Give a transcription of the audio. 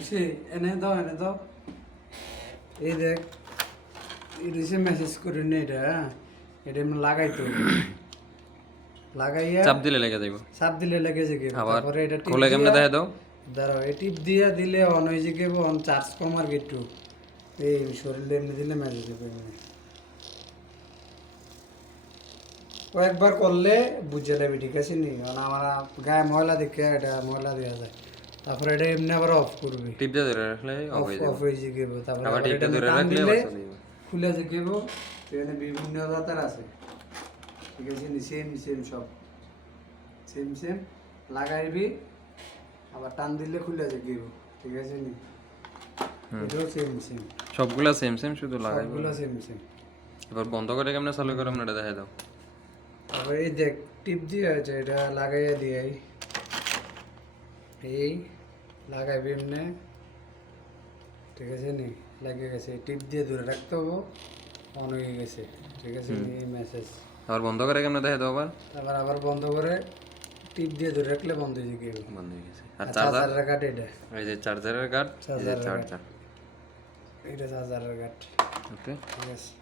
সে এনে দাও এই দেখ এডিসে মেসেজ করে নে এটা এটা এমনি লাগাইতো লাগাইয়া চাপ দিলে লেগে যাইব চাপ দিলে লেগে যাবে আবার তারপরে এটা খোলে কেমনে দেখা দাও দাঁড়াও এই টিপ দিয়া দিলে অন হয়ে যাবে অন চার্জ কম আর একটু এই শরীরে এমনি দিলে মেসেজ দেবে এমনি কয়েকবার করলে বুঝে যাবে ঠিক আছে নি কারণ আমার গায়ে ময়লা দেখে এটা ময়লা দেওয়া যায় তারপরে এটা এমনি আবার অফ করবে টিপ দিয়ে ধরে রাখলে অফ হয়ে অফ যাবে হয়ে যাবে তারপরে আবার আবার টিপ এটা দিয়ে ধরে টান রাখলে দিলে আবার চলে যাবে খুলে যাবে এখানে বিভিন্ন জাতের আছে ঠিক আছে নি সেম সেম সব সেম সেম লাগাইবি আবার টান দিলে খুলে যাবে ঠিক আছে নি এটাও সেম সেম সবগুলা সেম সেম শুধু লাগাইব সবগুলো সেম সেম এবার বন্ধ করে কেমনে চালু করে আপনারা দেখা দাও তারপরে এই দেখ টিপ দিয়ে আছে এটা লাগাইয়া দিয়ে এই লাগাইবি এমনি ঠিক আছে নি লাগিয়ে গেছে টিপ দিয়ে ধরে রাখতে হবো অন হয়ে গেছে ঠিক আছে নি এই মেসেজ আবার বন্ধ করে কেমনে দেখা দাও আবার তারপর আবার বন্ধ করে টিপ দিয়ে ধরে রাখলে বন্ধ হয়ে যাবে বন্ধ হয়ে গেছে আর চার্জার চার্জারের কাঠ এটা এই যে চার্জারের কার্ড এই যে চার্জারের চার্জার এটা চার্জারের কাঠ ওকে ঠিক আছে